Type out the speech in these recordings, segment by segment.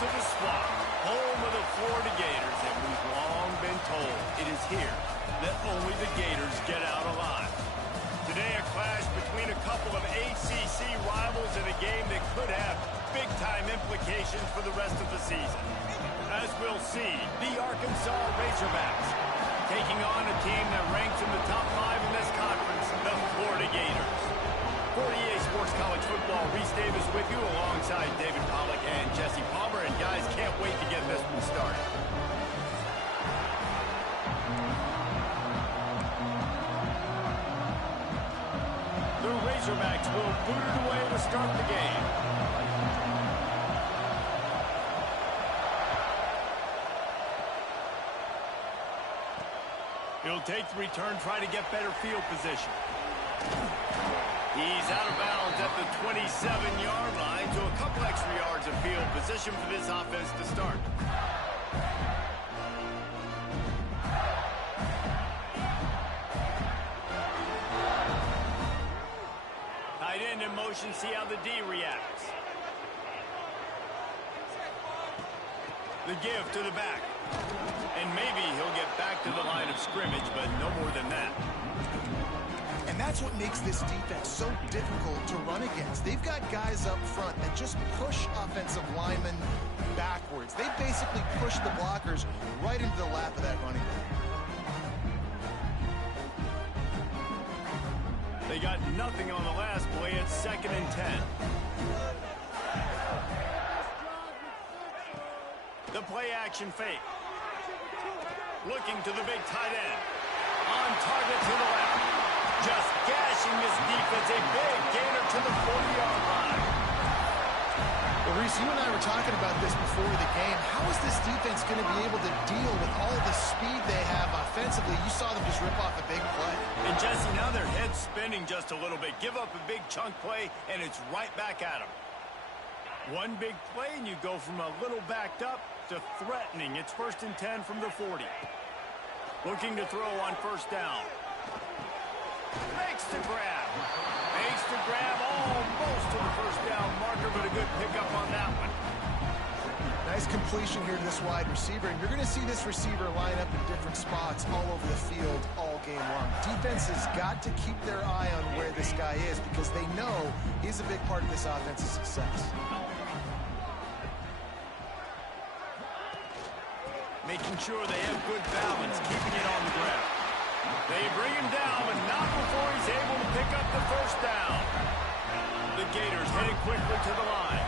to the Swamp, home of the Florida Gators, and we've long been told it is here that only the Gators get out alive. Today, a clash between a couple of ACC rivals in a game that could have big-time implications for the rest of the season. As we'll see, the Arkansas Razorbacks taking on a team that ranks in the top 5 in this conference, the Florida Gators. For EA Sports College Football, Reese Davis with you alongside David Pollack and Jesse Palmer. And guys, can't wait to get this one started. The Razorbacks will boot it away to start the game. He'll take the return, try to get better field position. He's out of bounds at the 27-yard line, so a couple extra yards of field position for this offense to start. Tight end in motion, see how the D reacts. The give to the back. And maybe he'll get back to the line of scrimmage, but no more than that. And that's what makes this defense so difficult to run against. They've got guys up front that just push offensive linemen backwards. They basically push the blockers right into the lap of that running back. They got nothing on the last play. It's 2nd and 10. The play action fake. Looking to the big tight end. On target to the left. Just gashing this defense. A big gainer to the 40-yard line. Well, Reese, you and I were talking about this before the game. How is this defense going to be able to deal with all the speed they have offensively? You saw them just rip off a big play. And Jesse, now their head's spinning just a little bit. Give up a big chunk play, and it's right back at them. One big play, and you go from a little backed up to threatening. It's 1st and 10 from the 40. Looking to throw on 1st down. Makes the grab. Makes the grab almost to the 1st down marker, but a good pickup on that one. Nice completion here to this wide receiver, and you're going to see this receiver line up in different spots all over the field all game long. Defense has got to keep their eye on where this guy is because they know he's a big part of this offense's success. Making sure they have good balance, keeping it on the ground. They bring him down, but not before he's able to pick up the 1st down. The Gators heading quickly to the line.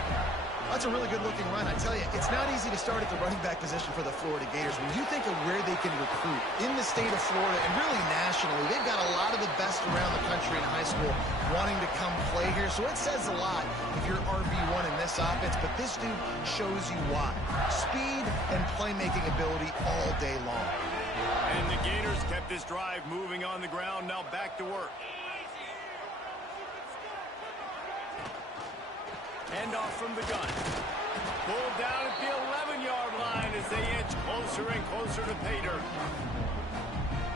That's a really good-looking run. I tell you, it's not easy to start at the running back position for the Florida Gators. When you think of where they can recruit in the state of Florida and really nationally, they've got a lot of the best around the country in high school wanting to come play here. So it says a lot if you're RB1 in this offense, but this dude shows you why. Speed and playmaking ability all day long. And the Gators kept this drive moving on the ground, now back to work. Handoff from the gun. Pulled down at the 11-yard line as they inch closer and closer to pay dirt.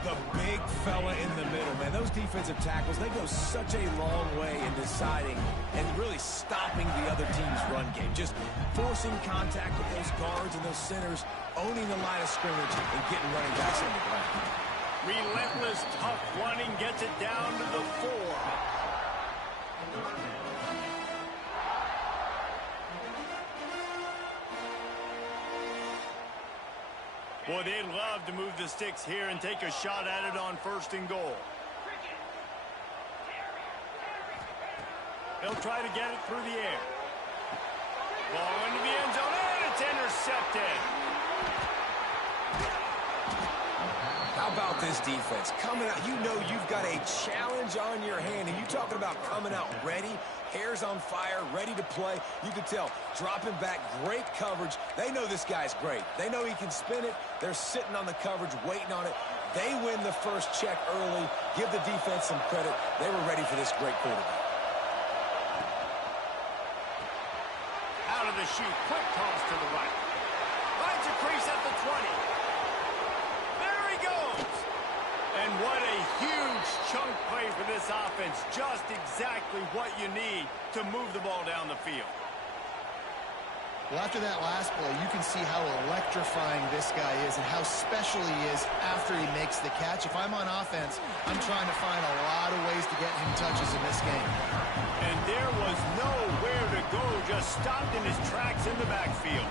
The big fella in the middle, man. Those defensive tackles, they go such a long way in deciding and really stopping the other team's run game. Just forcing contact with those guards and those centers, owning the line of scrimmage and getting running backs on the ground. Relentless, tough running gets it down to the 4. Boy, they'd love to move the sticks here and take a shot at it on 1st and goal. They'll try to get it through the air. Ball into the end zone, and it's intercepted. How about this defense? Coming out, you know you've got a challenge on your hand, and you talking about coming out ready, hair's on fire, ready to play. You can tell, dropping back, great coverage. They know this guy's great. They know he can spin it. They're sitting on the coverage, waiting on it. They win the first check early. Give the defense some credit. They were ready for this great quarterback. Out of the chute, quick toss to the right. Finds a crease at the 20. There he goes. And what a huge chunk play for this offense. Just exactly what you need to move the ball down the field. Well, after that last play, you can see how electrifying this guy is and how special he is after he makes the catch. If I'm on offense, I'm trying to find a lot of ways to get him touches in this game. And there was nowhere to go, just stopped in his tracks in the backfield.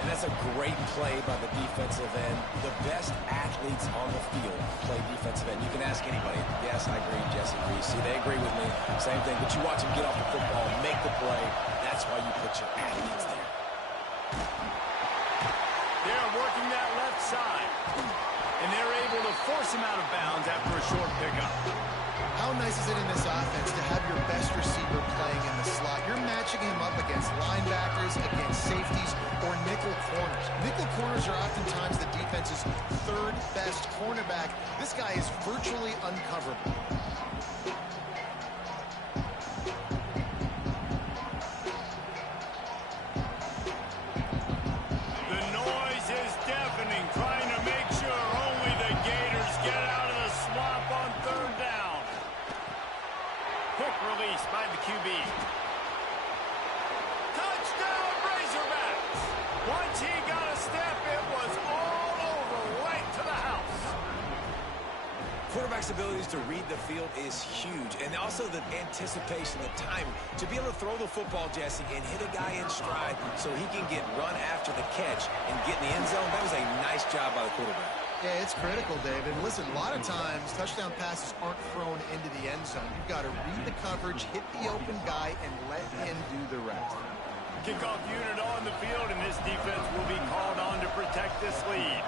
And that's a great play by the defensive end. The best athletes on the field play defensive end. You can ask anybody. Yes, I agree, Jesse Reese. See, they agree with me. Same thing. But you watch them get off the football, make the play. That's why you put your athletes there. They're working that left side. And they're able to force him out of bounds after a short pickup. How nice is it in this offense to have your best receiver playing in the slot? You're matching him up against linebackers, against safeties, or nickel corners. Nickel corners are oftentimes the defense's third best cornerback. This guy is virtually uncoverable. The noise is deafening, trying to make sure only the Gators get out of the swamp on third down. Quick release by the QB. Touchdown, Razorbacks! Once he got a step, it was all over, right to the house. Quarterback's abilities to read the field is huge. And also the anticipation, the time to be able to throw the football, Jesse, and hit a guy in stride so he can get run after the catch and get in the end zone. That was a nice job by the quarterback. Yeah, it's critical, David. Listen, a lot of times touchdown passes aren't thrown into the end zone. You've got to read the coverage, hit the open guy, and let him do the rest. Kickoff unit on the field, and this defense will be called on to protect this lead.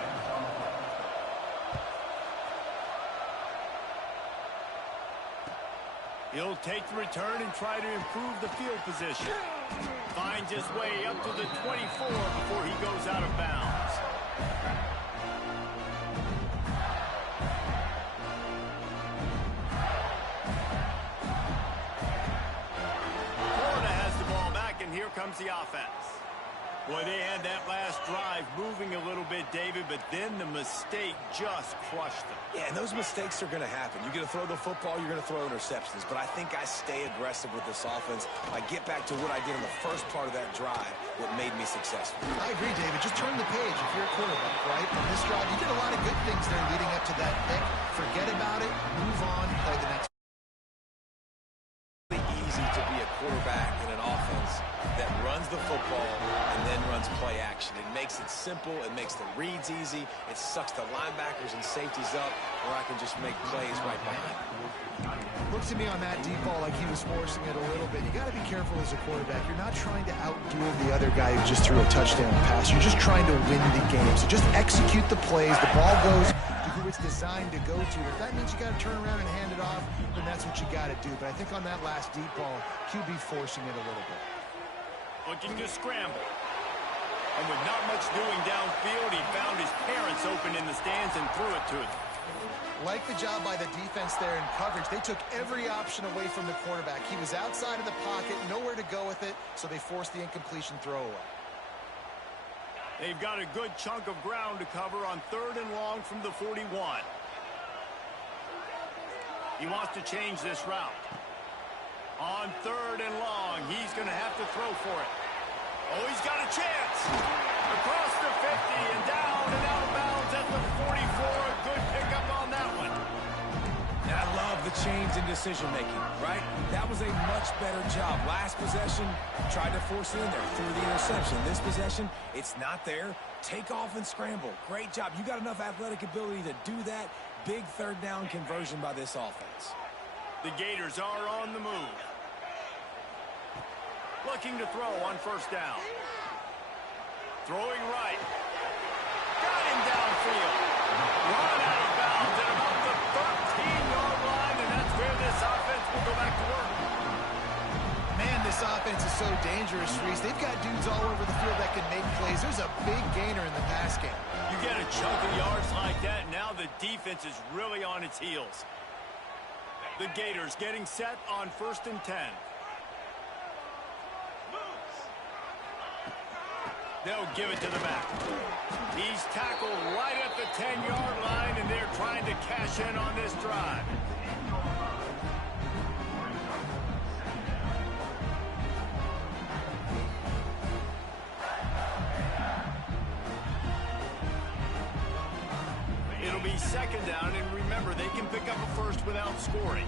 He'll take the return and try to improve the field position. Finds his way up to the 24 before he goes out of bounds. Florida has the ball back, and here comes the offense. Boy, they had that last drive moving a little bit, David, but then the mistake just crushed them. Yeah, and those mistakes are going to happen. You're going to throw the football, you're going to throw interceptions. But I think I stay aggressive with this offense. I get back to what I did in the first part of that drive, what made me successful. I agree, David. Just turn the page if you're a quarterback, right? On this drive, you did a lot of good things there leading up to that pick. Forget about it, move on, play the next. It's really easy to be a quarterback in an offense that runs the football and then runs play action. It makes it simple. It makes the reads easy. It sucks the linebackers and safeties up where I can just make plays right behind. Looks to me on that deep ball like he was forcing it a little bit. You got to be careful as a quarterback. You're not trying to outduel the other guy who just threw a touchdown pass. You're just trying to win the game. So just execute the plays. The ball goes to who it's designed to go to. If that means you got to turn around and hand it off, then that's what you got to do. But I think on that last deep ball, QB forcing it a little bit. Looking to scramble. And with not much doing downfield, he found his parents open in the stands and threw it to him. Like the job by the defense there in coverage. They took every option away from the quarterback. He was outside of the pocket, nowhere to go with it, so they forced the incompletion throwaway. They've got a good chunk of ground to cover on third and long from the 41. He wants to change this route. On third and long, he's going to have to throw for it. Oh, he's got a chance. Across the 50 and down and out of bounds at the 44. A good pickup on that one. And I love the change in decision-making, right? That was a much better job. Last possession, tried to force it in there through the interception. This possession, it's not there. Take off and scramble. Great job. You got enough athletic ability to do that. Big third down conversion by this offense. The Gators are on the move. Looking to throw on first down. Throwing right. Got him downfield. Run out of bounds at about the 13-yard line, and that's where this offense will go back to work. Man, this offense is so dangerous, Reese. They've got dudes all over the field that can make plays. There's a big gainer in the pass game. You get a chunk of yards like that, now the defense is really on its heels. The Gators getting set on 1st and 10. They'll give it to the back. He's tackled right at the 10-yard line, and they're trying to cash in on this drive. be second down, and remember, they can pick up a first without scoring.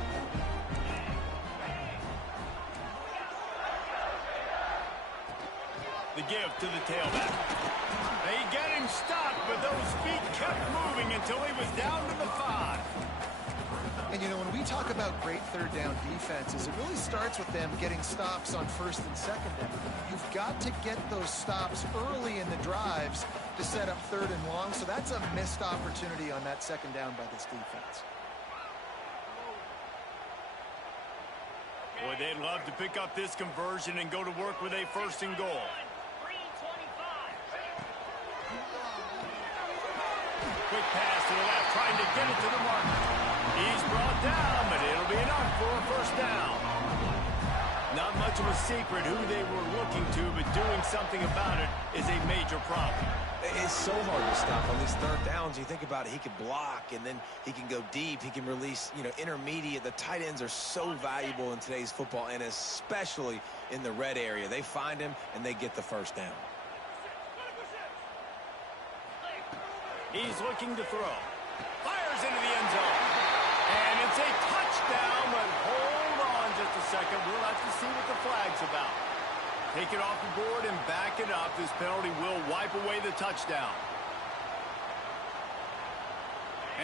The give to the tailback. They get him stopped, but those feet kept moving until he was down to the 5. And, you know, when we talk about great third down defenses, it really starts with them getting stops on first and second down. You've got to get those stops early in the drives to set up third and long, so that's a missed opportunity on that second down by this defense. Boy, they'd love to pick up this conversion and go to work with a first and goal. Quick pass to the left, trying to get it to the marker. He's brought down, but it'll be enough for a first down. Not much of a secret who they were looking to, but doing something about it is a major problem. It's so hard to stop on these third downs. You think about it, he can block, and then he can go deep. He can release, intermediate. The tight ends are so valuable in today's football, and especially in the red area. They find him, and they get the first down. He's looking to throw. Fires into the end zone. And it's a touchdown, but hold on just a second. We'll have to see what the flag's about. Take it off the board and back it up. This penalty will wipe away the touchdown.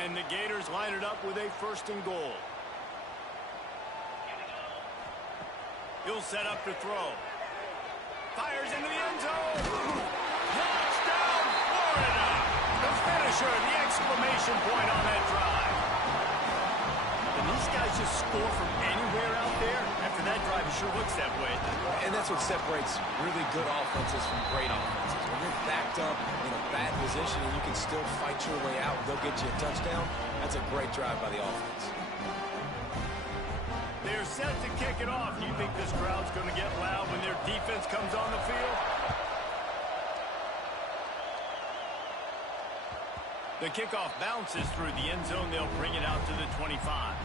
And the Gators line it up with a first and goal. He'll set up to throw. Fires into the end zone. Touchdown, Florida! The finisher, the exclamation point on that drive. And these guys just score from anywhere out there. After that drive, it sure looks that way. And that's what separates really good offenses from great offenses. When you're backed up in a bad position and you can still fight your way out and they'll get you a touchdown, that's a great drive by the offense. They're set to kick it off. Do you think this crowd's going to get loud when their defense comes on the field? The kickoff bounces through the end zone. They'll bring it out to the 25.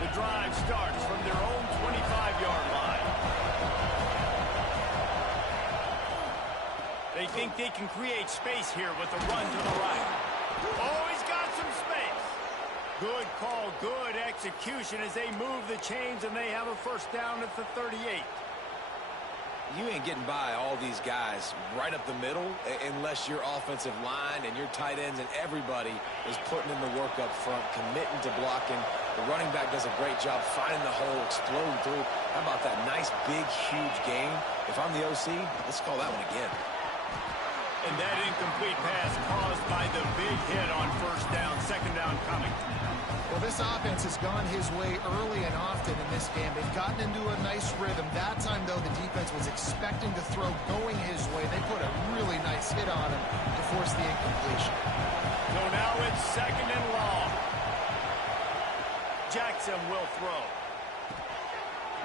The drive starts from their own 25-yard line. They think they can create space here with a run to the right. Oh, he's got some space. Good call, good execution as they move the chains, and they have a first down at the 38. You ain't getting by all these guys right up the middle unless your offensive line and your tight ends and everybody is putting in the work up front, committing to blocking. The running back does a great job finding the hole, exploding through. How about that nice, big, huge gain? If I'm the OC, let's call that one again. And that incomplete pass caused by the big hit on first down, second down coming. Well, this offense has gone his way early and often in this game. They've gotten into a nice rhythm. That time, though, the defense was expecting to throw going his way. They put a really nice hit on him to force the incompletion. So now it's second and long. Jackson will throw.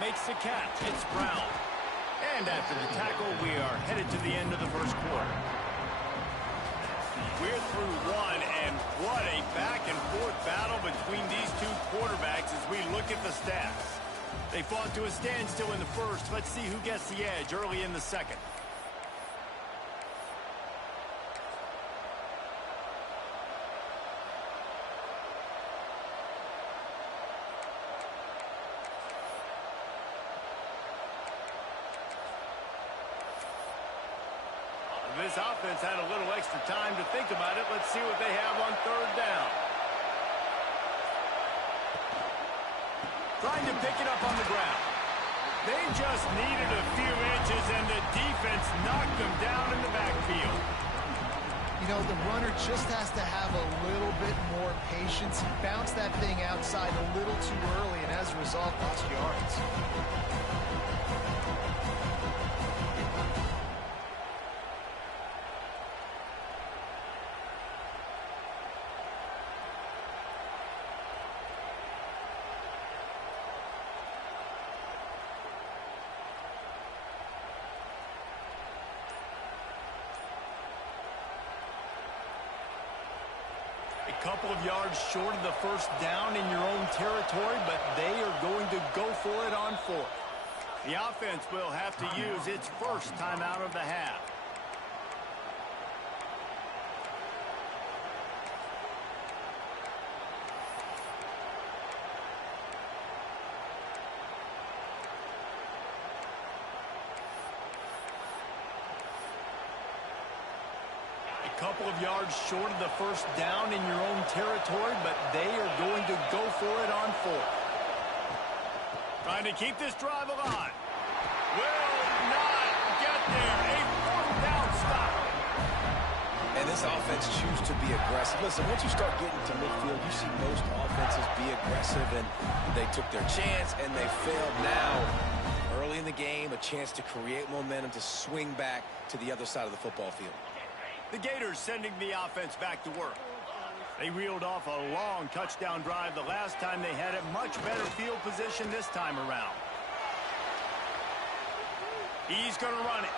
Makes the catch. It's Brown. And after the tackle, we are headed to the end of the first quarter. We're through one, and what a back-and-forth battle between these two quarterbacks as we look at the stats. They fought to a standstill in the first. Let's see who gets the edge early in the second. This offense had a little extra time to think about it. Let's see what they have on third down. Trying to pick it up on the ground. They just needed a few inches, and the defense knocked them down in the backfield. You know, the runner just has to have a little bit more patience. He bounced that thing outside a little too early, and as a result, lost yards. A couple of yards short of the first down in your own territory, but they are going to go for it on fourth. The offense will have to use its first timeout of the half. A couple of yards short of the first down in your own territory, but they are going to go for it on fourth. Trying to keep this drive alive. Will not get there. A fourth down stop. And this offense chooses to be aggressive. Listen, once you start getting to midfield, you see most offenses be aggressive, and they took their chance, and they failed. Now, early in the game, a chance to create momentum to swing back to the other side of the football field. The Gators sending the offense back to work. They reeled off a long touchdown drive the last time they had it. Much better field position this time around. He's going to run it.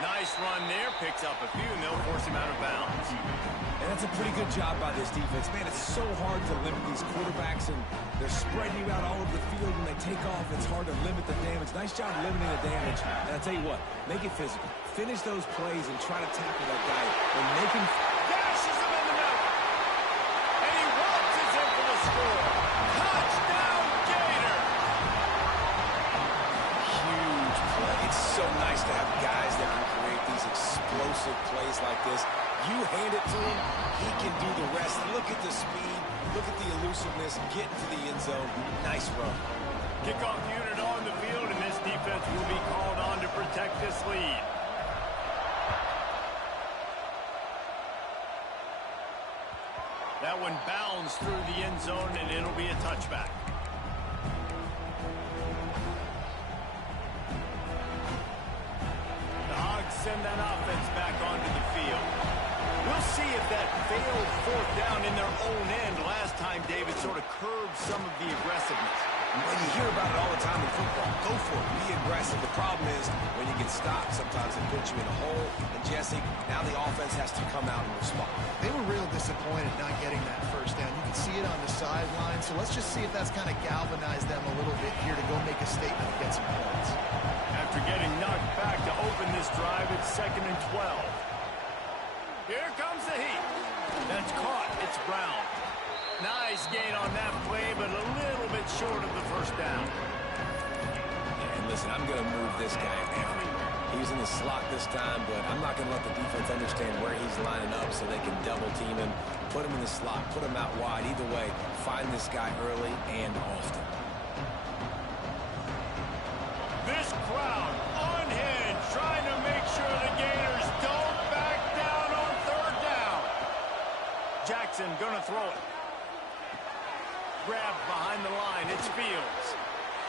Nice run there. Picks up a few, and they'll force him out of bounds. And that's a pretty good job by this defense. Man, it's so hard to limit these quarterbacks, and they're spreading you out all over the field. When they take off, it's hard to limit the damage. Nice job limiting the damage. And I'll tell you what, make it physical. Finish those plays and try to tackle that guy. And make him... Dashes him in the middle. And he waltzes in for the score. Touchdown, Gator. Huge play. It's so nice to have guys that can create these explosive plays like this. You hand it to him, he can do the rest. Look at the speed, look at the elusiveness, get into the end zone. Nice run. Kickoff unit on the field, and this defense will be called on to protect this lead. That one bounds through the end zone, and it'll be a touchback. The Hogs send that offense back onto the field. We'll see if that failed fourth down in their own end last time, David, sort of curbed some of the aggressiveness. And you hear about it all the time in football. Go for it. Be aggressive. The problem is when you get stopped, sometimes it puts you in a hole. And, Jesse, now the offense has to come out and respond. They were real disappointed not getting that first down. You can see it on the sideline. So let's just see if that's kind of galvanized them a little bit here to go make a statement and get some points. After getting knocked back to open this drive, it's 2nd and 12. Here comes the heat. That's caught. It's Brown. Nice gain on that play, but a little bit short of the first down. And listen, I'm going to move this guy down. He's in the slot this time, but I'm not going to let the defense understand where he's lining up so they can double team him, put him in the slot, put him out wide. Either way, find this guy early and often. This crowd unhinged, trying to make sure the Gators don't back down on third down. Jackson gonna throw it. Grabbed behind the line. It's Fields.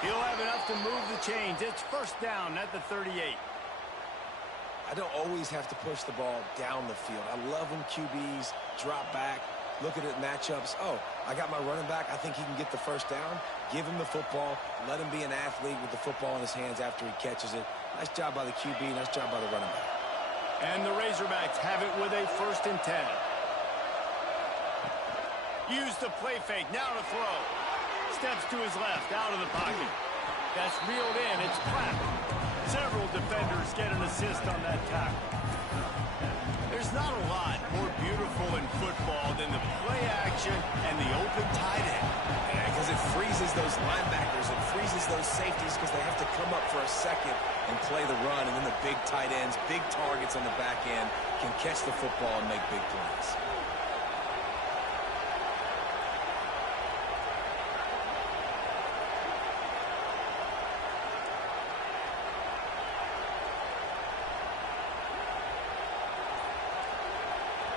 He'll have enough to move the chains. It's first down at the 38. I don't always have to push the ball down the field. I love when QBs drop back, look at it matchups. Oh, I got my running back. I think he can get the first down. Give him the football. Let him be an athlete with the football in his hands after he catches it. Nice job by the QB. Nice job by the running back. And the Razorbacks have it with a 1st and 10. Use the play fake. Now to throw. Steps to his left. Out of the pocket. That's reeled in. It's Platt. Several defenders get an assist on that tackle. There's not a lot more beautiful in football than the play action and the open tight end. Because it freezes those linebackers. It freezes those safeties because they have to come up for a second and play the run. And then the big tight ends, big targets on the back end can catch the football and make big plays.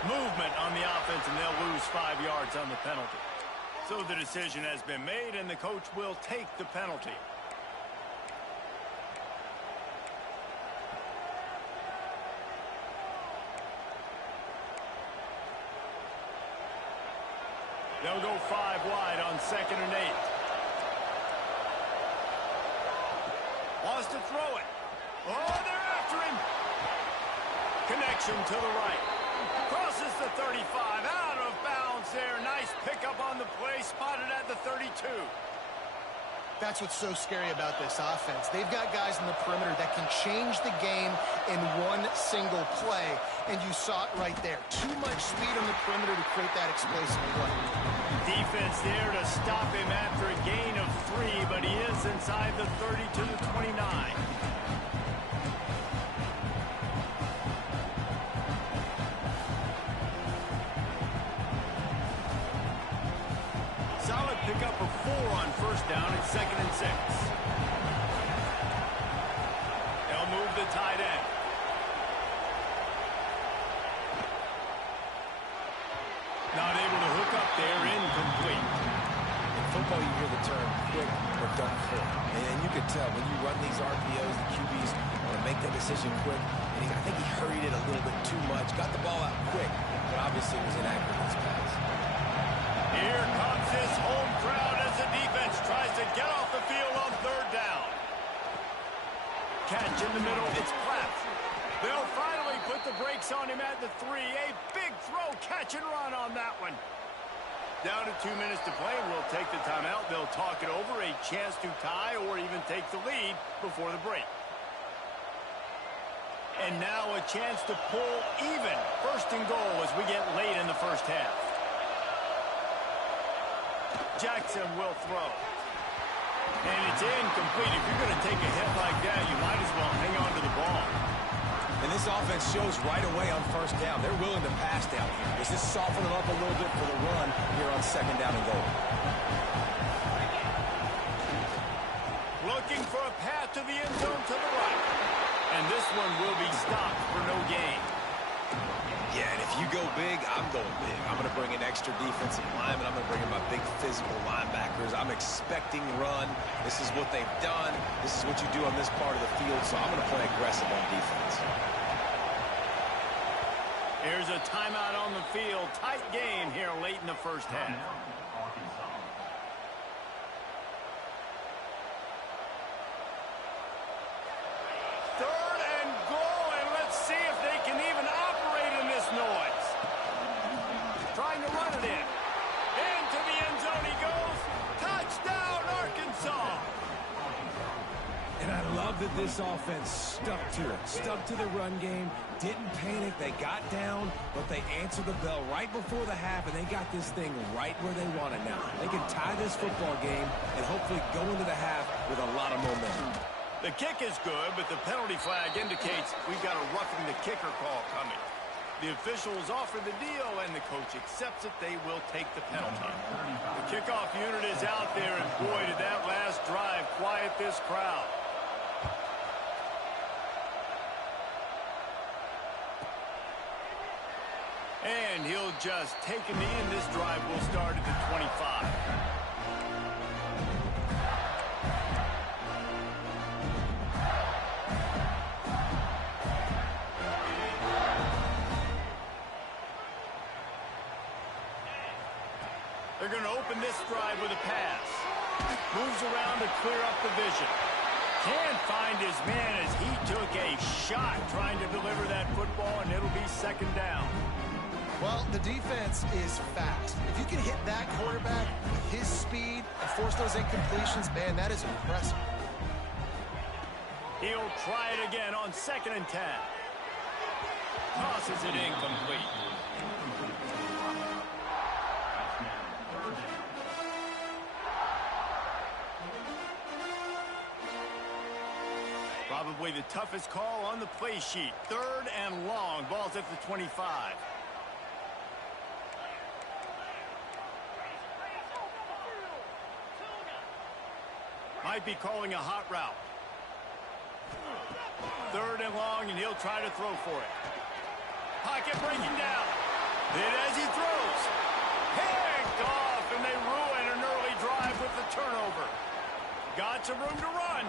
Movement on the offense, and they'll lose 5 yards on the penalty. So the decision has been made, and the coach will take the penalty. They'll go 5 wide on 2nd and 8. Wants to throw it. Oh, they're after him. Connection to the right. Crosses the 35, out of bounds there. Nice pickup on the play, spotted at the 32. That's what's so scary about this offense. They've got guys in the perimeter that can change the game in one single play, and you saw it right there. Too much speed on the perimeter to create that explosive play. Defense there to stop him after a gain of 3, but he is inside the 30 to the 29. Solid pickup of 4 on first down at 2nd and 6. They'll move the tight end. Not able to hook up there, incomplete. In football, you hear the term quick or don't quit. And you can tell when you run these RPOs, the QBs want to make that decision quick. And I think he hurried it a little bit too much, got the ball out quick, but obviously was inaccurate in his pass. Here comes this home crowd as the defense tries to get off the field on 3rd down. Catch in the middle, it's Platt. They'll finally put the brakes on him at the 3. A big throw, catch and run on that one. Down to 2 minutes to play, we'll take the timeout. They'll talk it over, a chance to tie or even take the lead before the break. And now a chance to pull even. 1st and goal as we get late in the first half. Jackson will throw. And it's incomplete. If you're going to take a hit like that, you might as well hang on to the ball. And this offense shows right away on 1st down. They're willing to pass down here. Does this soften them up a little bit for the run here on 2nd down and goal? Looking for a path to the end zone to the right. And this one will be stopped for no gain. Yeah, and if you go big, I'm going big. I'm going to bring in extra defensive linemen. I'm going to bring in my big physical linebackers. I'm expecting run. This is what they've done. This is what you do on this part of the field, so I'm going to play aggressive on defense. Here's a timeout on the field. Tight game here late in the first half. Trying to run it in. Into the end zone he goes. Touchdown, Arkansas. And I love that this offense stuck to it. Stuck to the run game. Didn't panic. They got down, but they answered the bell right before the half, and they got this thing right where they want it now. They can tie this football game and hopefully go into the half with a lot of momentum. The kick is good, but the penalty flag indicates we've got a roughing the kicker call coming. The officials offer the deal, and the coach accepts it. They will take the penalty. The kickoff unit is out there, and boy, did that last drive quiet this crowd. And he'll just take a knee, and this drive will start at the 25. They're going to open this drive with a pass. Moves around to clear up the vision. Can't find his man as he took a shot trying to deliver that football, and it'll be 2nd down. Well, the defense is fast. If you can hit that quarterback with his speed and force those incompletions, man, that is impressive. He'll try it again on 2nd and 10. Tosses it incomplete. Probably the toughest call on the play sheet. 3rd and long. Ball's at the 25. Might be calling a hot route. 3rd and long, and he'll try to throw for it. Pocket breaking down. Then as he throws, picked off, and they ruin an early drive with the turnover. Got some room to run.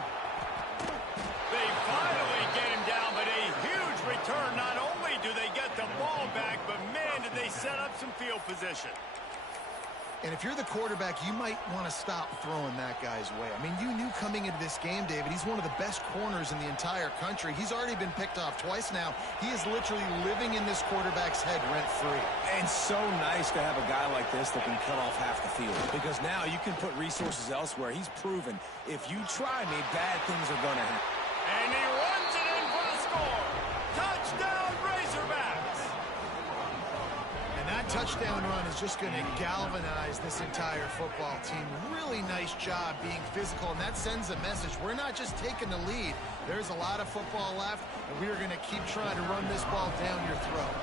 They finally get him down, but a huge return. Not only do they get the ball back, but man, did they set up some field position. And if you're the quarterback, you might want to stop throwing that guy's way. I mean, you knew coming into this game, David, he's one of the best corners in the entire country. He's already been picked off twice now. He is literally living in this quarterback's head rent-free. And so nice to have a guy like this that can cut off half the field, because now you can put resources elsewhere. He's proven, if you try me, bad things are going to happen. And he runs it in for the score. Touchdown, Razorbacks! And that touchdown run is just going to galvanize this entire football team. Really nice job being physical, and that sends a message. We're not just taking the lead. There's a lot of football left, and we are going to keep trying to run this ball down your throat.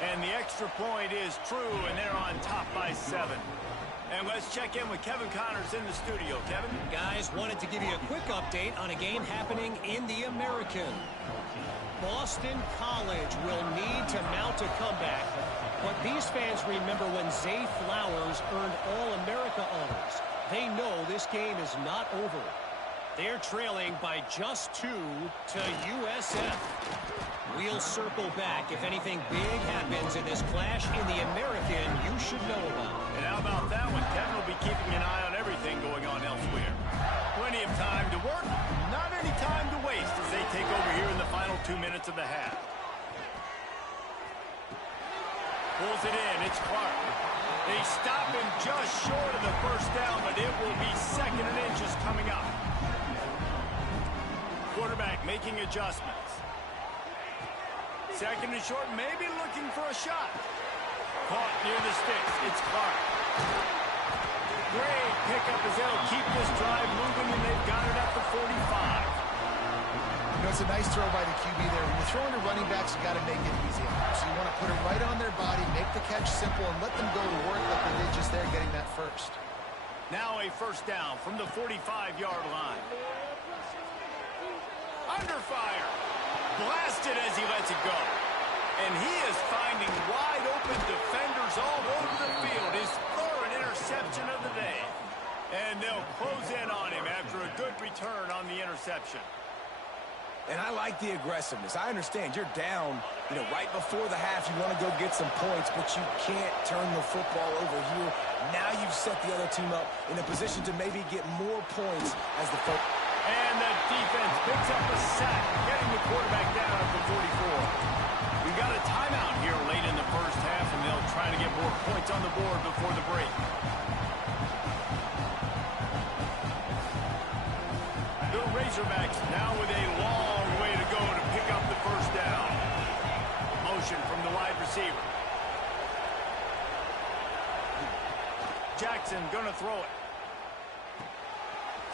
And the extra point is true, and they're on top by 7. And let's check in with Kevin Connors in the studio. Kevin? Guys, wanted to give you a quick update on a game happening in the American. Boston College will need to mount a comeback, but these fans remember when Zay Flowers earned All-America honors. They know this game is not over. They're trailing by just 2 to USF. We'll circle back. If anything big happens in this clash in the American, you should know about. And how about that one? Kevin will be keeping an eye on everything going on elsewhere. Plenty of time to work, not any time to waste as they take over here in the final 2 minutes of the half. Pulls it in, it's Clark. They stop him just short of the first down, but it will be 2nd and inches coming up. Quarterback making adjustments. 2nd and short, maybe looking for a shot. Caught near the sticks, it's Clark. Great pickup as they'll keep this drive moving, and they've got it at the 45. You know, it's a nice throw by the QB there. When you're throwing to running backs, you got to make it easy. So you want to put it right on their body, make the catch simple, and let them go to work like they did just there getting that first. Now a first down from the 45-yard line. Under fire. Blasted as he lets it go. And he is finding wide open defenders all over the field. His 3rd interception of the day. And they'll close in on him after a good return on the interception. And I like the aggressiveness. I understand you're down, right before the half. You want to go get some points, but you can't turn the football over here. Now you've set the other team up in a position to maybe get more points as the football. And the defense picks up a sack, getting the quarterback down at the 44. We got a timeout here late in the first half, and they'll try to get more points on the board before the break. The Razorbacks now with a long way to go to pick up the first down. Motion from the wide receiver. Jackson gonna throw it.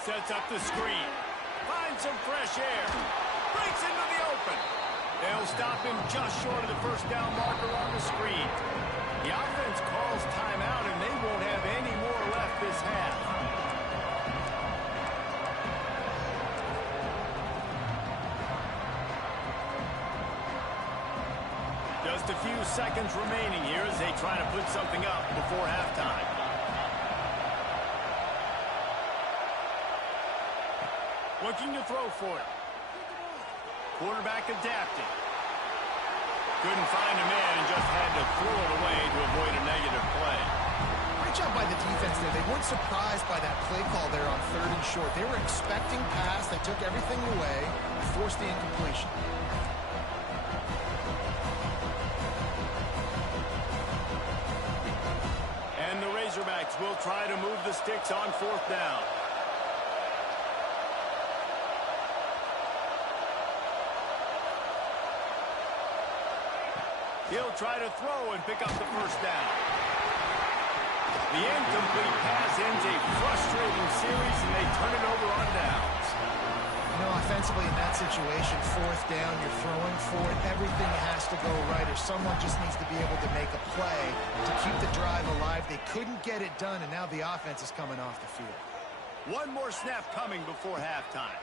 Sets up the screen. Finds some fresh air. Breaks into the open. They'll stop him just short of the first down marker on the screen. The offense calls timeout, and they won't have any more left this half. Just a few seconds remaining here as they try to put something up before halftime. Looking to throw for it. Quarterback adapting. Couldn't find a man and just had to throw it away to avoid a negative play. Great job by the defense there. They weren't surprised by that play call there on 3rd and short. They were expecting pass. They took everything away, forced the incompletion. And the Razorbacks will try to move the sticks on 4th down. He'll try to throw and pick up the first down. The incomplete pass ends a frustrating series, and they turn it over on downs. Offensively in that situation, 4th down, you're throwing for it. Everything has to go right, or someone just needs to be able to make a play to keep the drive alive. They couldn't get it done, and now the offense is coming off the field. One more snap coming before halftime.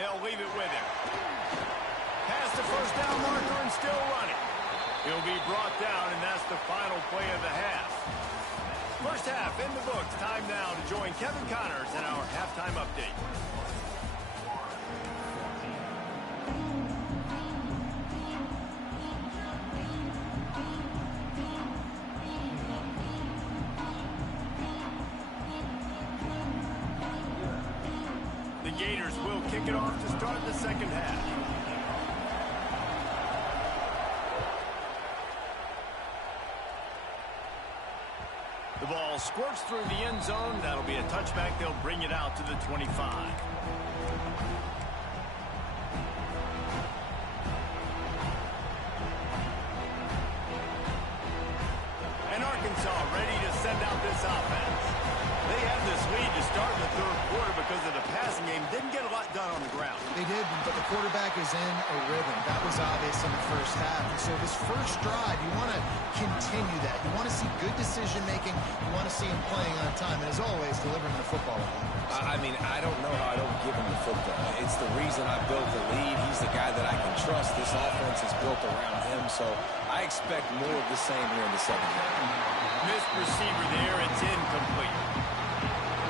They'll leave it with him. Past the first down marker and still running. He'll be brought down, and that's the final play of the half. First half in the books. Time now to join Kevin Connors in our halftime update. The Gators will kick it off to start the second half. The ball squirts through the end zone. That'll be a touchback. They'll bring it out to the 25. And Arkansas ready to send out this offense. They have this lead to start the third quarter because of the passing game. Didn't get a lot done on the ground. They did, but the quarterback is in a rhythm. That was obvious in the first half. And so this first drive, you want to continue that. You want to see good decision-making. You want to see him playing on time. And as always, delivering the football. I mean, I don't know how I don't give him the football. It's the reason I built the lead. He's the guy that I can trust. This offense is built around him, so I expect more of the same here in the second half. Missed receiver there. It's incomplete.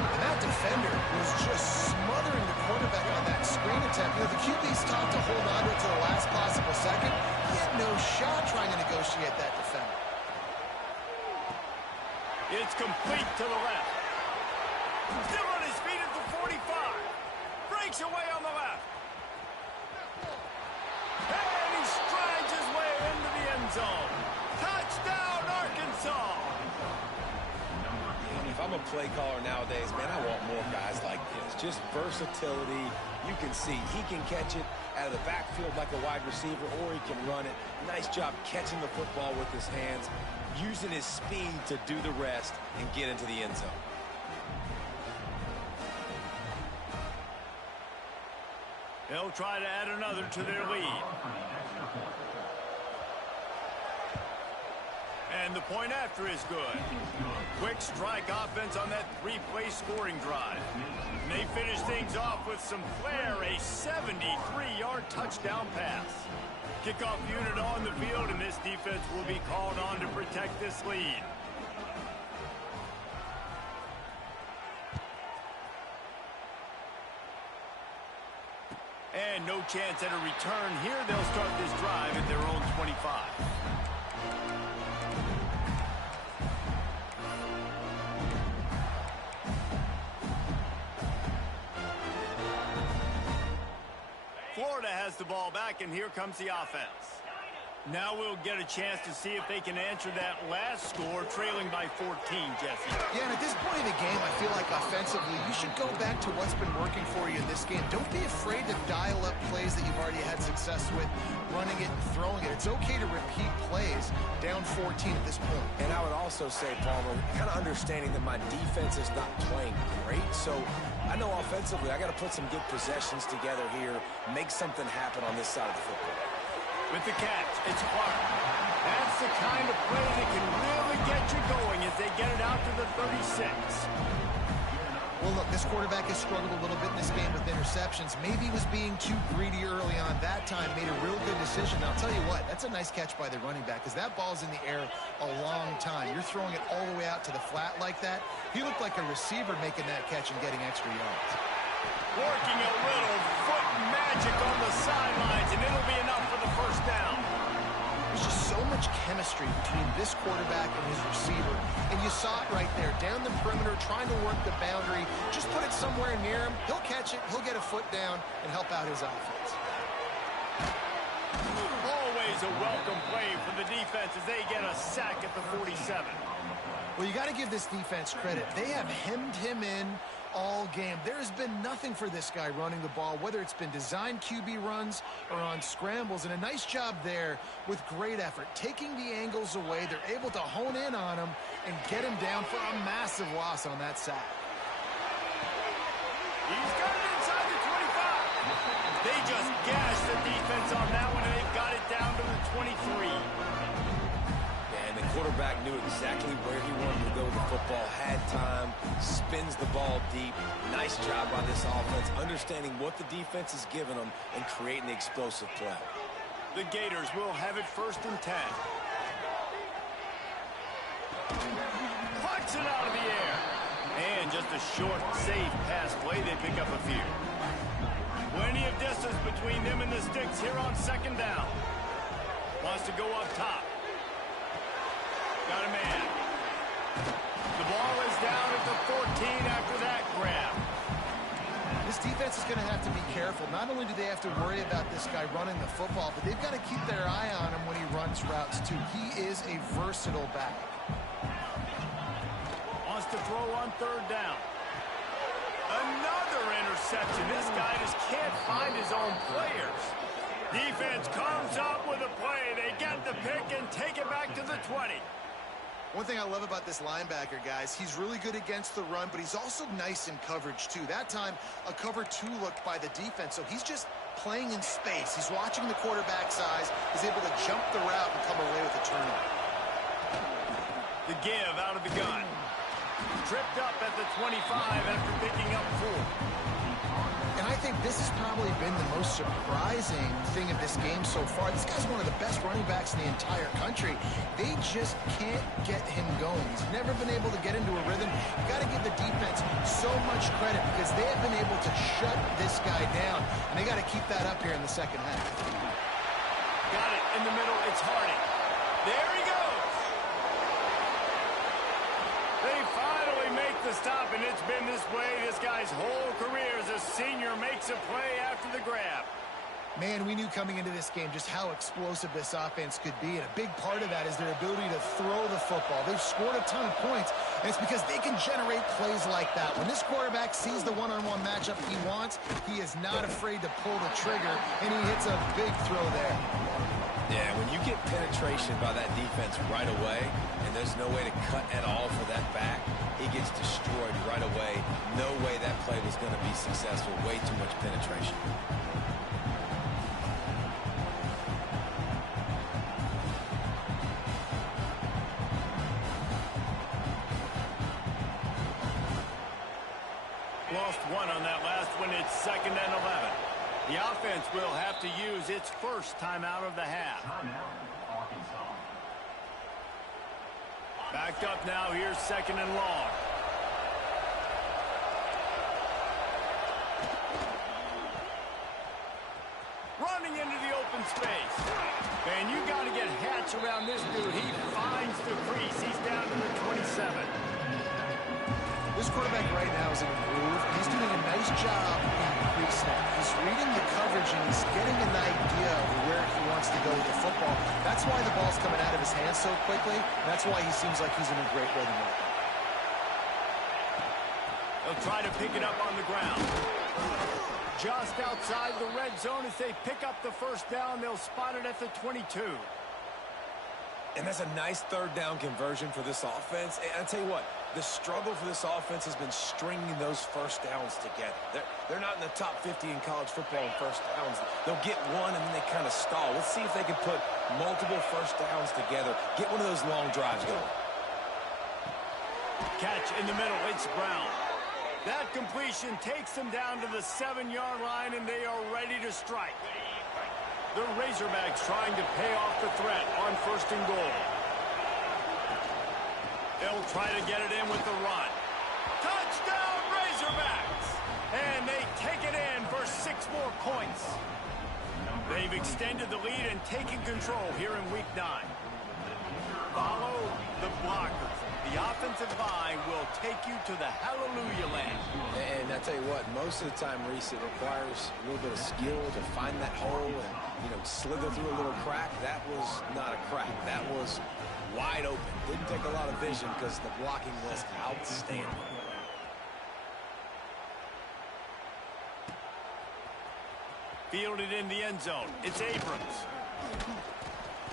And that defender was just smothering the quarterback on that screen attempt. You know, the QB's taught to hold on to it to the last possible second. He had no shot trying to negotiate that defender. It's complete to the left. Still on his feet at the 45. Breaks away on the left. And he strides his way into the end zone. Touchdown, Arkansas. If I'm a play caller nowadays, man, I want more guys like this. Just versatility. You can see he can catch it out of the backfield like a wide receiver, or he can run it. Nice job catching the football with his hands, using his speed to do the rest and get into the end zone. They'll try to add another to their lead. And the point after is good. Quick strike offense on that three-play scoring drive. And they finish things off with some flair, a 73-yard touchdown pass. Kickoff unit on the field, and this defense will be called on to protect this lead. And no chance at a return here. They'll start this drive at their own 25. Florida has the ball back, and here comes the offense. Now we'll get a chance to see if they can answer that last score, trailing by 14, Jesse. Yeah, and at this point in the game, I feel like offensively, you should go back to what's been working for you in this game. Don't be afraid to dial up plays that you've already had success with, running it and throwing it. It's okay to repeat plays down 14 at this point. And I would also say, Palmer, kind of understanding that my defense is not playing great, so I know offensively I got to put some good possessions together here, make something happen on this side of the football. With the catch, it's Clark. That's the kind of play that can really get you going as they get it out to the 36. Well, look, this quarterback has struggled a little bit in this game with interceptions. Maybe he was being too greedy early on. That time made a real good decision. I'll tell you what, that's a nice catch by the running back because that ball's in the air a long time. You're throwing it all the way out to the flat like that. He looked like a receiver making that catch and getting extra yards. Working a little foot magic on the sidelines, and it'll be enough for the first down. There's just so much chemistry between this quarterback and his receiver, and you saw it right there, down the perimeter, trying to work the boundary. Just put it somewhere near him. He'll catch it, he'll get a foot down, and help out his offense. Always a welcome play for the defense as they get a sack at the 47. Well, you got to give this defense credit. They have hemmed him in all game. There has been nothing for this guy running the ball, whether it's been designed QB runs or on scrambles, and a nice job there with great effort. Taking the angles away, they're able to hone in on him and get him down for a massive loss on that sack. He's got it inside the 25. They just gashed the defense on that one, and they've got it down to the 23. And the quarterback knew exactly where he wanted to go with the football, had time, spins the ball deep. Nice job by this offense, understanding what the defense is giving them and creating the explosive play. The Gators will have it 1st and 10. Plucks it out of the air. And just a short, safe pass play. They pick up a few. Plenty of distance between them and the sticks here on 2nd down. Wants to go up top. Got a man. The ball is down at the 14 after that grab. This defense has going to have to be careful. Not only do they have to worry about this guy running the football, but they've got to keep their eye on him when he runs routes, too. He is a versatile back. Wants to throw on third down. Another interception. This guy just can't find his own players. Defense comes up with a play. They get the pick and take it back to the 20. One thing I love about this linebacker, guys, he's really good against the run, but he's also nice in coverage, too. That time, a cover 2 looked by the defense, so he's just playing in space. He's watching the quarterback's eyes. He's able to jump the route and come away with a turnover. The give out of the gun. Tripped up at the 25 after picking up 4. And I think this has probably been the most surprising thing of this game so far. This guy's one of the best running backs in the entire country. They just can't get him going. He's never been able to get into a rhythm. You got to give the defense so much credit because they have been able to shut this guy down. And they got to keep that up here in the second half. Got it in the middle. It's Harding. There he goes. They finally make the stop, and it's been this way this guy's whole career as a senior makes a play after the grab. Man, we knew coming into this game just how explosive this offense could be, and a big part of that is their ability to throw the football. They've scored a ton of points, and it's because they can generate plays like that. When this quarterback sees the one-on-one matchup he wants, he is not afraid to pull the trigger, and he hits a big throw there. Yeah, when you get penetration by that defense right away, and there's no way to cut at all for that back, he gets destroyed right away. No way that play was going to be successful. Way too much penetration. Lost one on that last one. It's 2nd and 11. The offense will have to use its first timeout of the half. Backed up now. Here's 2nd and long. Running into the open space. And you got to get Hatch around this dude. He finds the crease. He's down to the 27. This quarterback right now is in a groove. He's doing a nice job in pre-snap. He's reading the coverage, and he's getting an idea of where he wants to go with the football. That's why the ball's coming out of his hands so quickly. That's why he seems like he's in a great rhythm right now. They'll try to pick it up on the ground. Just outside the red zone as they pick up the first down. They'll spot it at the 22. And that's a nice 3rd down conversion for this offense. And I tell you what, the struggle for this offense has been stringing those first downs together. They're not in the top 50 in college football in first downs. They'll get one, and then they kind of stall. Let's see if they can put multiple first downs together. Get one of those long drives going. Catch in the middle. It's Brown. That completion takes them down to the 7-yard line, and they are ready to strike. The Razorbacks trying to pay off the threat on 1st and goal. They'll try to get it in with the run. Touchdown, Razorbacks! And they take it in for 6 more points. They've extended the lead and taken control here in Week 9. Follow the blockers. The offensive line will take you to the hallelujah land. And I tell you what, most of the time, Reese, it requires a little bit of skill to find that hole and, slither through a little crack. That was not a crack. That was wide open. Didn't take a lot of vision because the blocking was outstanding. Fielded in the end zone. It's Abrams.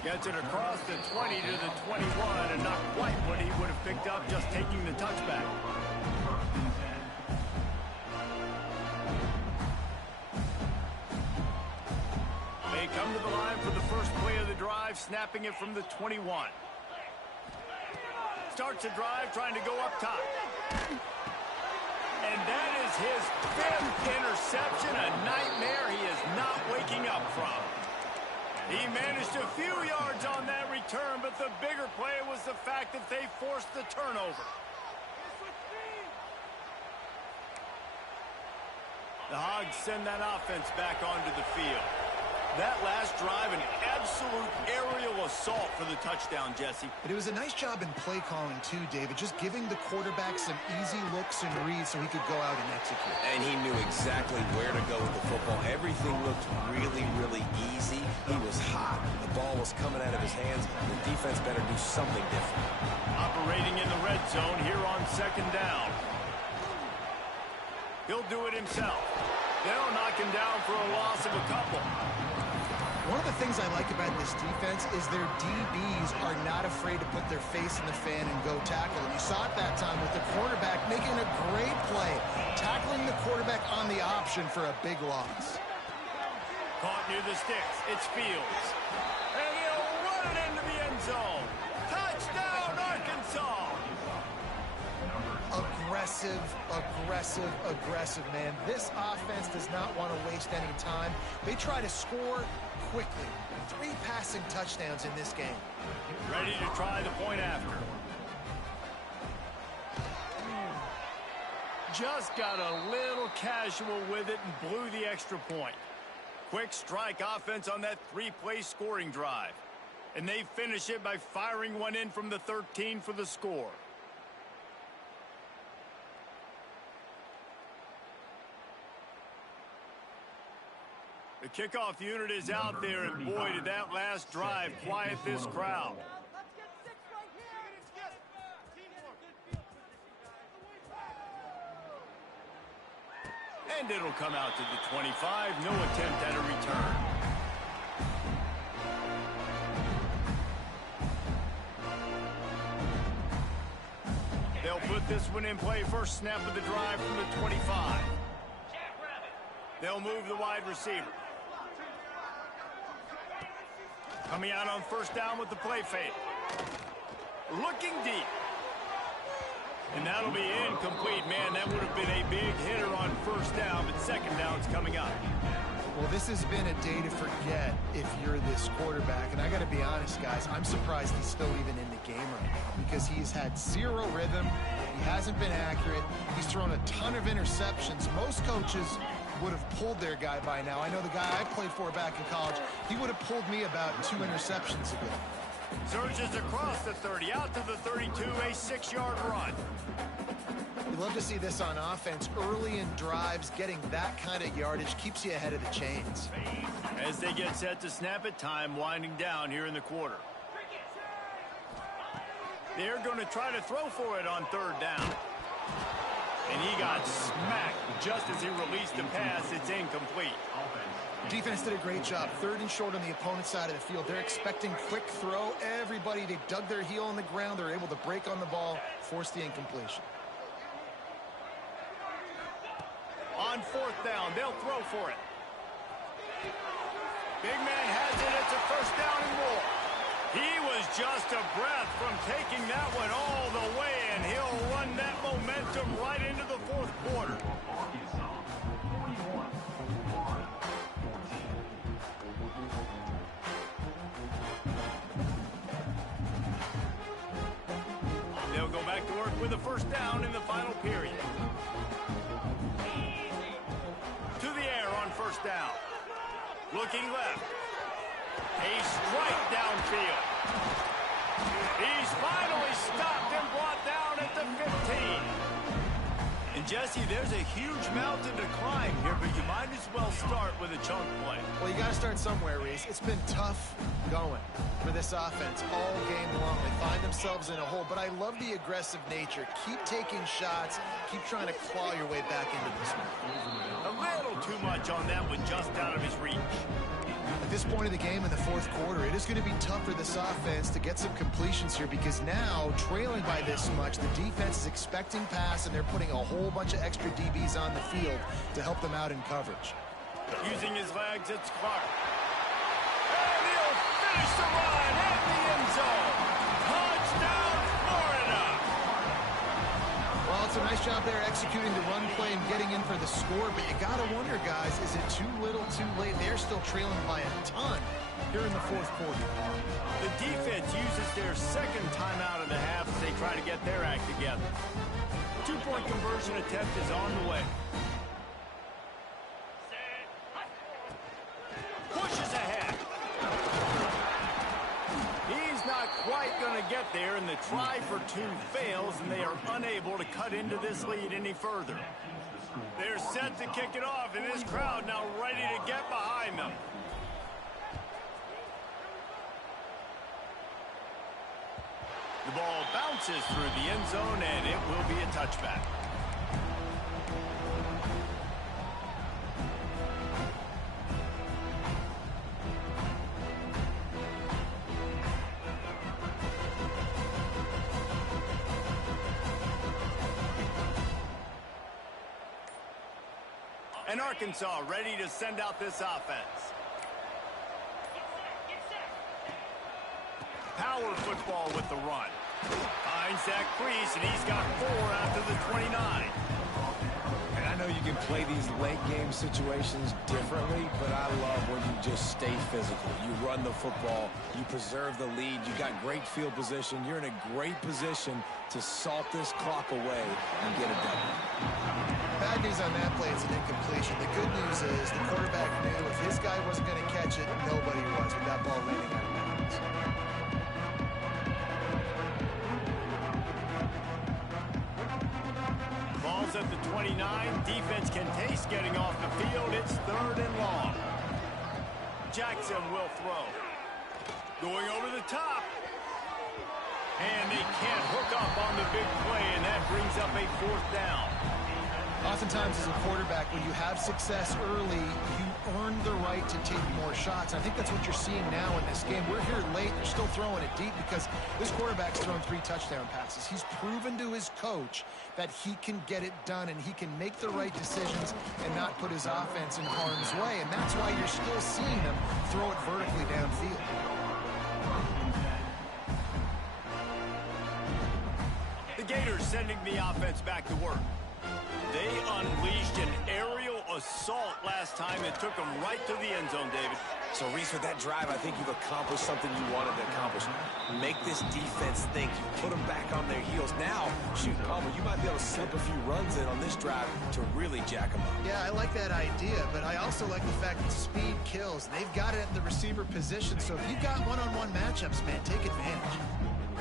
Gets it across the 20 to the 21, and not quite what he would have picked up just taking the touchback. They come to the line for the first play of the drive, snapping it from the 21. Starts a drive, trying to go up top. And that is his 5th interception, a nightmare he is not waking up from. He managed a few yards on that return, but the bigger play was the fact that they forced the turnover. The Hogs send that offense back onto the field. That last drive, an absolute aerial assault for the touchdown, Jesse. But it was a nice job in play calling too, David, just giving the quarterback some easy looks and reads so he could go out and execute. And he knew exactly where to go with the football. Everything looked really, really easy. He was hot. The ball was coming out of his hands. The defense better do something different. Operating in the red zone here on second down. He'll do it himself. They'll knock him down for a loss of a couple. One of the things I like about this defense is their DBs are not afraid to put their face in the fan and go tackle. And you saw it that time with the quarterback making a great play, tackling the quarterback on the option for a big loss. Caught near the sticks. It's Fields. And he'll run it into the end zone. Touchdown, Arkansas! Aggressive, aggressive, aggressive, man. This offense does not want to waste any time. They try to score quickly. 3 passing touchdowns in this game. Ready to try the point after. Just got a little casual with it and blew the extra point. Quick strike offense on that 3-play scoring drive. And they finish it by firing one in from the 13 for the score. The kickoff unit is out there, and boy, did that last drive quiet this crowd. And it'll come out to the 25. No attempt at a return. They'll put this one in play. First snap of the drive from the 25. They'll move the wide receiver. Coming out on first down with the play fake. Looking deep. And that'll be incomplete. Man, that would have been a big hitter on first down, but second down's coming up. Well, this has been a day to forget if you're this quarterback. And I got to be honest, guys, I'm surprised he's still even in the game right now because he's had zero rhythm. He hasn't been accurate. He's thrown a ton of interceptions. Most coaches would have pulled their guy by now. I know the guy I played for back in college, he would have pulled me about 2 interceptions ago. Surges across the 30, out to the 32, a 6-yard run. You love to see this on offense. Early in drives, getting that kind of yardage keeps you ahead of the chains. As they get set to snap it, time winding down here in the quarter. They're going to try to throw for it on third down. And he got smacked just as he released the pass. It's incomplete. Defense did a great job. 3rd and short on the opponent's side of the field. They're expecting quick throw. Everybody, they dug their heel on the ground. They're able to break on the ball, force the incompletion. On 4th down, they'll throw for it. Big man has it. It's a first down and more. He was just a breath from taking that one all the way, and he'll run that momentum right into the 4th quarter. They'll go back to work with a first down in the final period. To the air on first down. Looking left. A strike downfield. He's finally stopped and brought down at the 15. And Jesse, there's a huge mountain to climb here, but you might as well start with a chunk play. Well, you got to start somewhere, Reese. It's been tough going for this offense all game long. They find themselves in a hole, but I love the aggressive nature. Keep taking shots. Keep trying to claw your way back into this one. A little too much on that one, just out of his reach. At this point of the game in the 4th quarter, it is going to be tough for this offense to get some completions here because now, trailing by this much, the defense is expecting pass, and they're putting a whole bunch of extra DBs on the field to help them out in coverage. Using his legs, it's Clark. And he'll finish the run at the end zone. Touchdown, Florida! Well, it's a nice job there executing the run play and getting in for the score, but you got to wonder, guys, is it too little, too late? They're still trailing by a ton here in the 4th quarter. The defense uses their second timeout of the half as they try to get their act together. 2-point conversion attempt is on the way. Pushes ahead. try for two fails, and they are unable to cut into this lead any further. They're set to kick it off, and this crowd now ready to get behind them. The ball bounces through the end zone, and it will be a touchback. And Arkansas ready to send out this offense. Power football with the run. Finds that crease, and he's got 4 after the 29. And I know you can play these late game situations differently, but I love when you just stay physical. You run the football, you preserve the lead, you got great field position, you're in a great position to salt this clock away and get it done. Bad news on that play, it's an incompletion. The good news is the quarterback knew if his guy wasn't going to catch it, nobody was with that ball landing out of bounds. Ball's at the 29. Defense can taste getting off the field. It's 3rd and long. Jackson will throw. Going over the top. And they can't hook up on the big play, and that brings up a 4th down. Oftentimes as a quarterback, when you have success early, you earn the right to take more shots. I think that's what you're seeing now in this game. We're here late. They're still throwing it deep because this quarterback's thrown 3 touchdown passes. He's proven to his coach that he can get it done and he can make the right decisions and not put his offense in harm's way. And that's why you're still seeing them throw it vertically downfield. The Gators sending the offense back to work. They unleashed an aerial assault last time that took them right to the end zone, David. So, Reese, with that drive, I think you've accomplished something you wanted to accomplish. Make this defense think. You put them back on their heels. Now, shoot, Palmer, you might be able to slip a few runs in on this drive to really jack them up. Yeah, I like that idea, but I also like the fact that speed kills. They've got it at the receiver position, so if you've got one-on-one matchups, man, take advantage.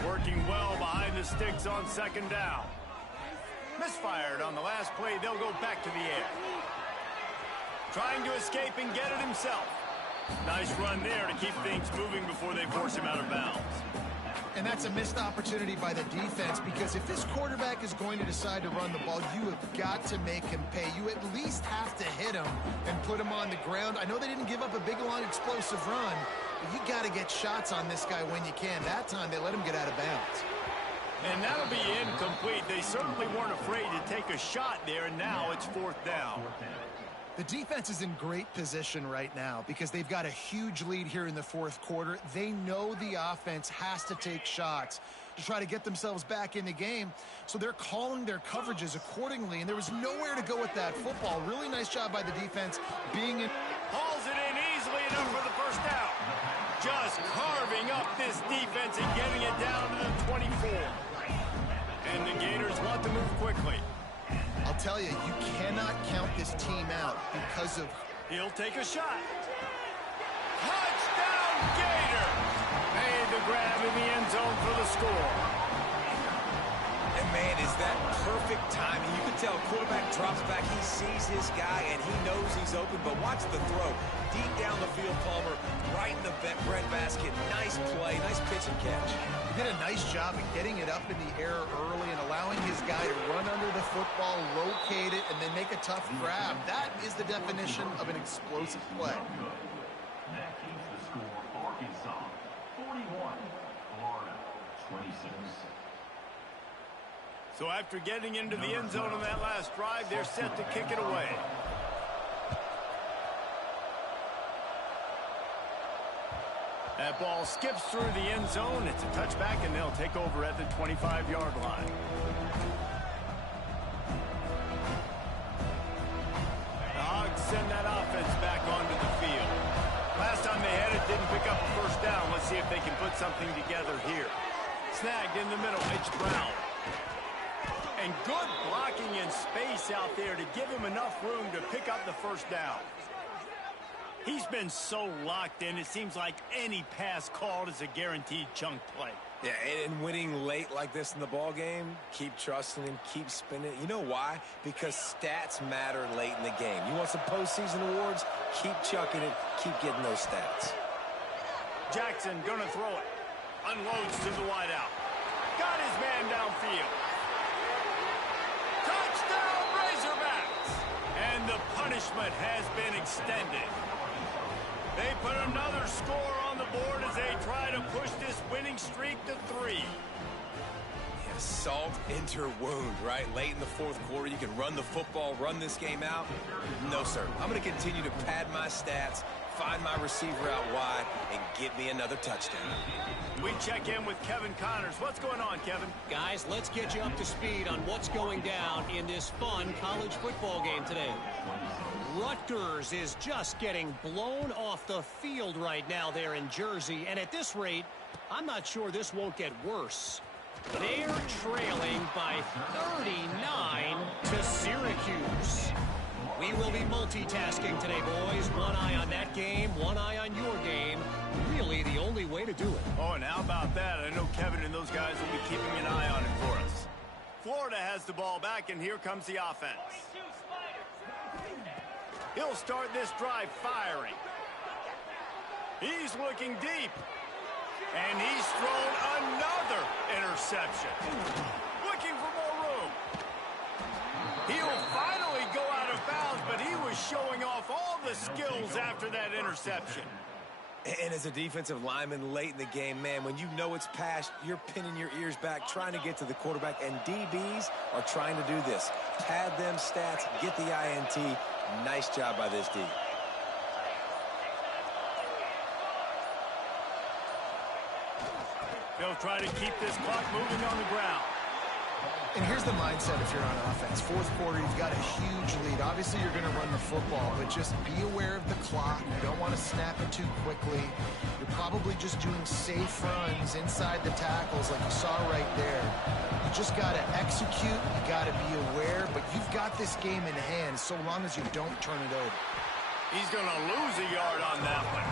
Working well behind the sticks on 2nd down. Misfired on the last play. They'll go back to the air. Trying to escape and get it himself. Nice run there to keep things moving before they force him out of bounds. And that's a missed opportunity by the defense because if this quarterback is going to decide to run the ball, you have got to make him pay. You at least have to hit him and put him on the ground. I know they didn't give up a big, long, explosive run, but you got to get shots on this guy when you can. That time, they let him get out of bounds. And that'll be incomplete. They certainly weren't afraid to take a shot there, and now it's 4th down. The defense is in great position right now because they've got a huge lead here in the 4th quarter. They know the offense has to take shots to try to get themselves back in the game, so they're calling their coverages accordingly, and there was nowhere to go with that football. Really nice job by the defense being in. Hauls it in easily enough for the 1st down. Just carving up this defense and getting it down to the 24. And the Gators want to move quickly. I'll tell you, you cannot count this team out because of... He'll take a shot. Touchdown, Gators! Made the grab in the end zone for the score. And, man, is that perfect timing. You can tell quarterback drops back. He sees his guy, and he knows he's open. But watch the throw. Deep down the field, Palmer, right in the breadbasket. Nice play, nice pitch and catch. He did a nice job of getting it up in the air early and allowing his guy to run under the football, locate it, and then make a tough grab. That is the definition of an explosive play. That keeps the score Arkansas 41, Florida 26. So after getting into the end zone on that last drive, they're set to kick it away. That ball skips through the end zone. It's a touchback, and they'll take over at the 25-yard line. The Hogs send that offense back onto the field. Last time they had it, didn't pick up a 1st down. Let's see if they can put something together here. Snagged in the middle. It's Brown. And good blocking in space out there to give him enough room to pick up the 1st down. He's been so locked in, it seems like any pass called is a guaranteed chunk play. Yeah, and winning late like this in the ball game, keep trusting him, keep spinning. You know why? Because stats matter late in the game. You want some postseason awards? Keep chucking it, keep getting those stats. Jackson gonna throw it. Unloads to the wideout. Got his man downfield. Touchdown, Razorbacks! And the punishment has been extended. They put another score on the board as they try to push this winning streak to 3. Yeah, salt into wound, right? Late in the fourth quarter, you can run the football, run this game out. No, sir. I'm going to continue to pad my stats, find my receiver out wide, and get me another touchdown. We check in with Kevin Connors. What's going on, Kevin? Guys, let's get you up to speed on what's going down in this fun college football game today. Rutgers is just getting blown off the field right now there in Jersey, and at this rate, I'm not sure this won't get worse. They're trailing by 39 to Syracuse. We will be multitasking today, boys. One eye on that game, one eye on your game. Really the only way to do it. Oh, and how about that? I know Kevin and those guys will be keeping an eye on it for us. Florida has the ball back, and here comes the offense. He'll start this drive firing. He's looking deep. And he's thrown another interception. Looking for more room. He'll finally go out of bounds, but he was showing off all the skills after that interception. And as a defensive lineman late in the game, man, when you know it's past, you're pinning your ears back, trying to get to the quarterback, and DBs are trying to do this. Pad them stats, get the INT. Nice job by this D. They'll try to keep this clock moving on the ground. And here's the mindset if you're on offense. Fourth quarter, you've got a huge lead. Obviously, you're going to run the football, but just be aware of the clock. You don't want to snap it too quickly. You're probably just doing safe runs inside the tackles like you saw right there. You just got to execute. You got to be aware, but you've got this game in hand so long as you don't turn it over. He's going to lose a yard on that one.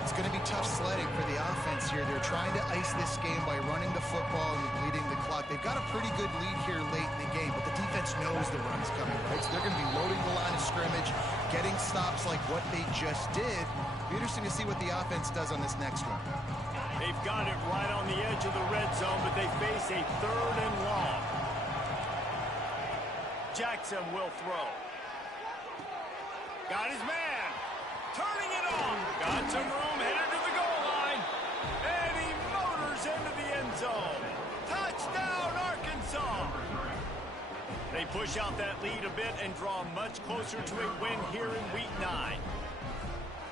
It's going to be tough sledding for the offense here. They're trying to ice this game by running the football and bleeding the clock. They've got a pretty good lead here late in the game, but the defense knows the run's coming, right? So they're going to be loading the line of scrimmage, getting stops like what they just did. Be interesting to see what the offense does on this next one. They've got it right on the edge of the red zone, but they face a 3rd and long. Jackson will throw. Got his man. Turning it on. Got some room, headed to the goal line. And he motors into the end zone. Touchdown, Arkansas. They push out that lead a bit and draw much closer to a win here in Week 9.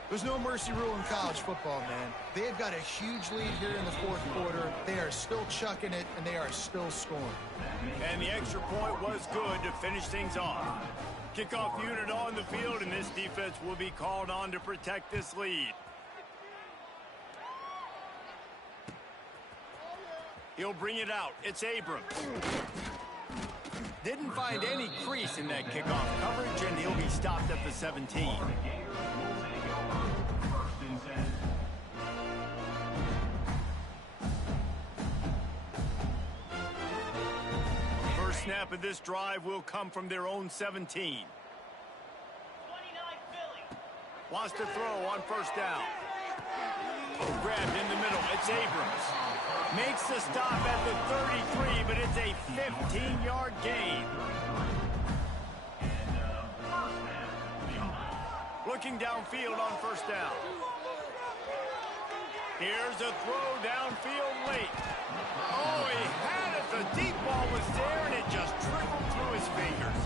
There's no mercy rule in college football, man. They've got a huge lead here in the fourth quarter. They are still chucking it, and they are still scoring. And the extra point was good to finish things off. Kickoff unit on the field, and this defense will be called on to protect this lead. He'll bring it out. It's Abrams. Didn't find any crease in that kickoff coverage, and he'll be stopped at the 17. First snap of this drive will come from their own 17. Wants to throw on first down. Grabbed in the middle. It's Abrams. Makes the stop at the 33, but it's a 15-yard gain. Looking downfield on first down. Here's a throw downfield late. Oh, he had it. The deep ball was there, and it just trickled through his fingers.